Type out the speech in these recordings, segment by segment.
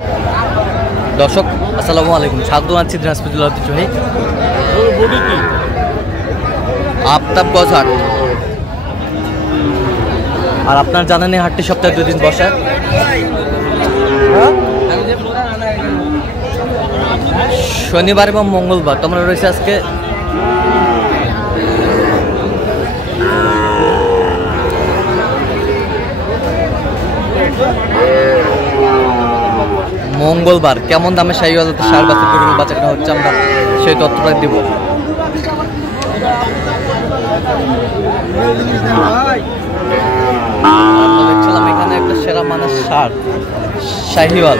দর্শক আসসালামু আলাইকুম, স্বাগত জানাচ্ছি দিনাজপুর জেলার ঐতিহ্যবাহী আফতাবগঞ্জ হাট। আর আপনার জানেন এই হাটটি সপ্তাহে 2 দিন বসে। শনিবার এবং মঙ্গলবার। তোমরা রয়েছে আজকে মঙ্গলবার। কেমন দামে শাহিওয়াল সার বাচ্চা গরুর বাচ্চা কেনা হচ্ছে আমরা সেই তথ্যটা দিব। আমরা দেখছিলাম এখানে একটা সেরা মানের সার শাহিওয়াল।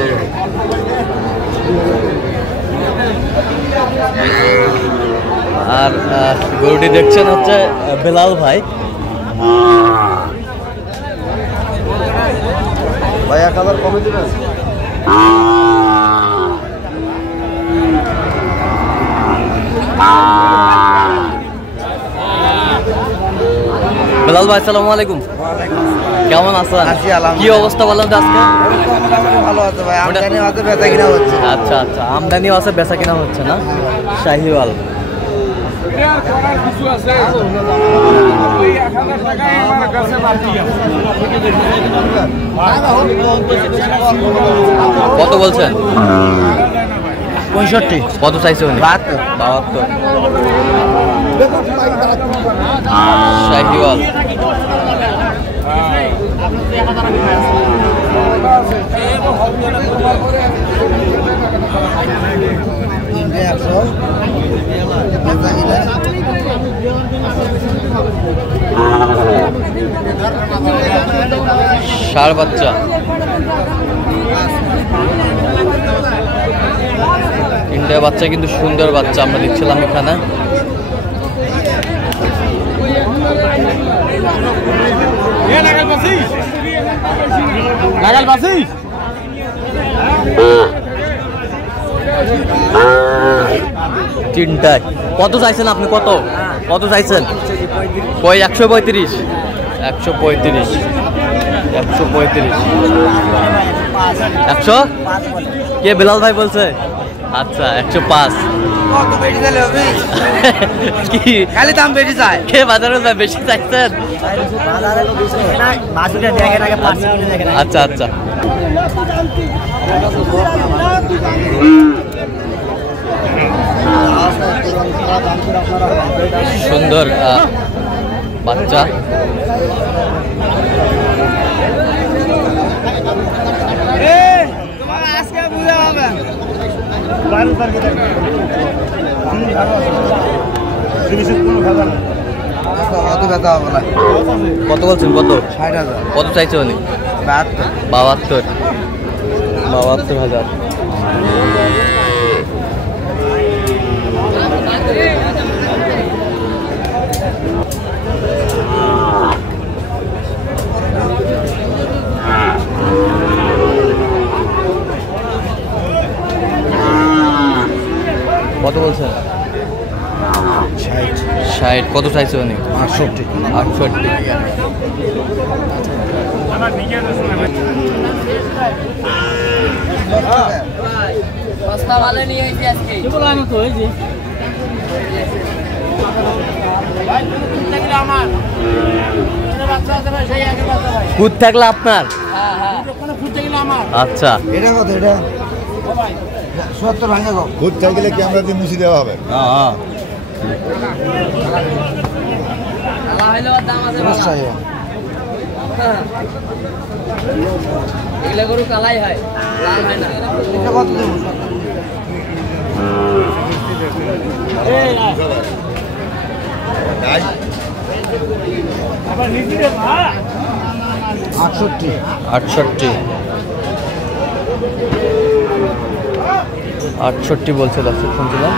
আর গরুটি দেখছেন হচ্ছে বেলাল ভাই। 1000 কমে দিবেন। বেলাল ভাই আসসালামু আলাইকুম। কেমন আছেন? কি অবস্থা বলেন তো আজকে? ভালো আছে ভাই, আমদানি আছে বেচা কিনা হচ্ছে। আচ্ছা আচ্ছা, আমদানিও আছে বেচা কিনা হচ্ছে না শাহিওয়াল। কত বলছেন? 65। কত চাইছে উনি? 72। শাহিওয়াল। ষাঁড় বাচ্চা তিনটা বাচ্চা, কিন্তু সুন্দর বাচ্চা আমরা দেখছিলাম এখানে। তিনটায় কত চাইছেন আপনি? কত কত চাইছেন? 135। 135। 100 কে? বেলাল ভাই বলছে। আচ্ছা 105। কি খালি দাম বেশি চাই? কে বাজারে বেশি চাইছেন? আচ্ছা আচ্ছা, সুন্দর বাচ্চা। কত বলছেন? কত? 60,000। কত চাইছে উনি? 72। 72,000। কত বলছেন? 60। কত চাইছে উনি? 68। 68। খুদ থাকলে আপনার? আচ্ছা, এটা কত? এটা 70 ভাঙে গো। খুদ থাকলে কি আমরা দিয়ে মুছি দেওয়া হবে? হ্যাঁ। এগুলা গরু কালাই হয়, লাল হয় না। এটা কত দেব? 68। 68 বলছে দর্শক, শুনছিলাম।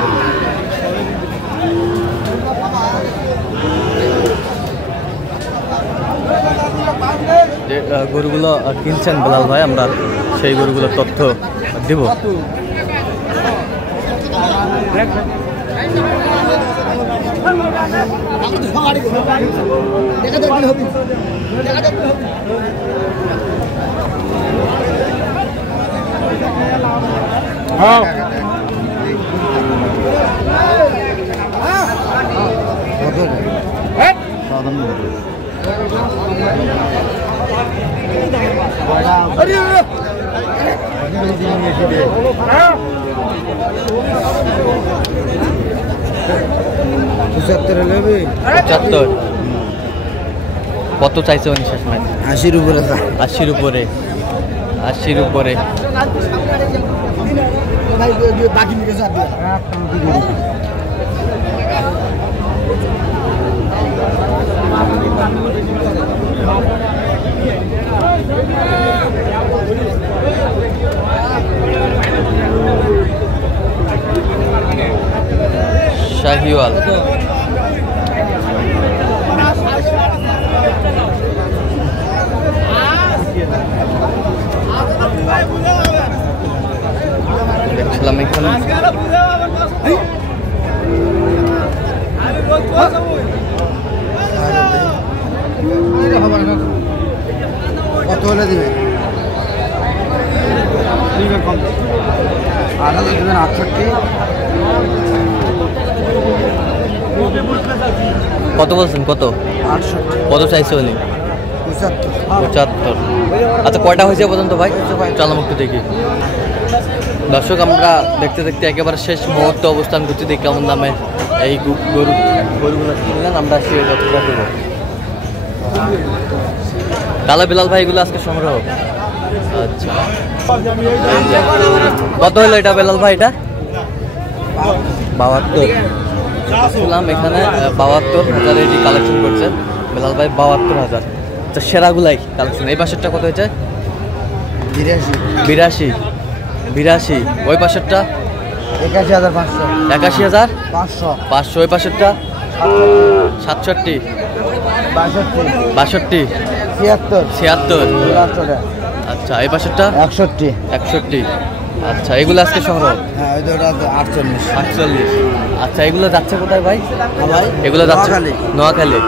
যে গরুগুলো কিনছেন বেলাল ভাই, আমরা সেই গরুগুলোর তথ্য দিব। পঁচাত্তর। কত চাইছে উনি শেষ ম্যাচ? 80-র উপরে। 80-র উপরে। 80-র উপরে। শাহিওয়াল দেখছিলাম এখানে। কত হলে দিবে? 8,000 দেবেন। 68। কত বলছেন? কত? 68। কত চাইছে উনি? 75। 75। আচ্ছা, কয়টা হয়েছে পর্যন্ত ভাই? চলাম একটু দেখি। দর্শক, আমরা দেখতে দেখতে একেবারে শেষ মুহূর্তে অবস্থান করছি। দেখি কেমন দামে এই গরুগুলো কিনলেন। আমরা সেই যাত্রা করবো। তাহলে বিলাল ভাই এগুলো আজকে সংগ্রহ। আচ্ছা, কত হলো এটা বেলাল ভাই? এটা 72 শুনলাম এখানে। 72,000 এটি কালেকশন করছে বেলাল ভাই। 72,000। আচ্ছা, সেরাগুলাই কালেকশন। এই পাশেরটা কত হয়েছে? 82। 82। ওই পাশেরটা 81,500। 81,500। ওই পাশেরটা 67। 62। 76। আচ্ছা, এই পাশেরটা 61। আচ্ছা, এগুলো আজকে সংগ্রহ। হ্যাঁ, ওই দুটো 48। 48। আচ্ছা, এগুলো যাচ্ছে কোথায় ভাই? এগুলো যাচ্ছে নোয়াখালী।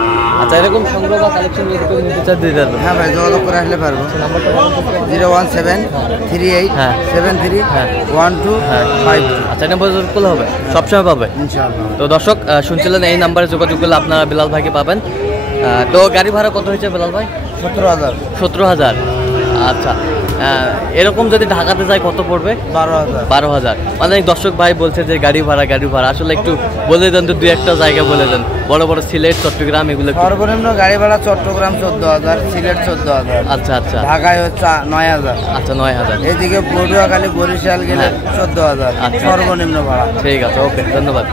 আচ্ছা, এরকম সংগ্রহ বা কালেকশন যদি কেউ নিতে চায় দিয়ে দেবেন। হ্যাঁ ভাই, যোগাযোগ করে আসলে পারবো। নাম্বারটা বলুন তো। 01738731252। আচ্ছা, এটা যোগাযোগ করলে হবে, সবসময় পাবে ইনশাআল্লাহ। তো দর্শক, শুনছিলেন এই নাম্বারে যোগাযোগ করলে আপনারা বিলাল ভাইকে পাবেন। তো গাড়ি ভাড়া কত হয়েছে বিলাল ভাই? 17,000। 17,000। আচ্ছা, এরকম যদি ঢাকাতে যায় কত পড়বে? 12,000। 12,000। মানে দর্শক ভাই বলছে যে গাড়ি ভাড়া আসলে একটু বলে দেন তো, 2-1টা জায়গা বলে দেন। বড় বড় সিলেট, চট্টগ্রাম এগুলো। সর্বনিম্ন গাড়ি ভাড়া চট্টগ্রাম 14,000, সিলেট 14,000। আচ্ছা আচ্ছা। ঢাকায় হচ্ছে 9,000। আচ্ছা, 9,000। এদিকে পটুয়াখালী, বরিশাল গেলে 14,000 আচ্ছা। সর্বনিম্ন ভাড়া। ঠিক আছে, ওকে, ধন্যবাদ।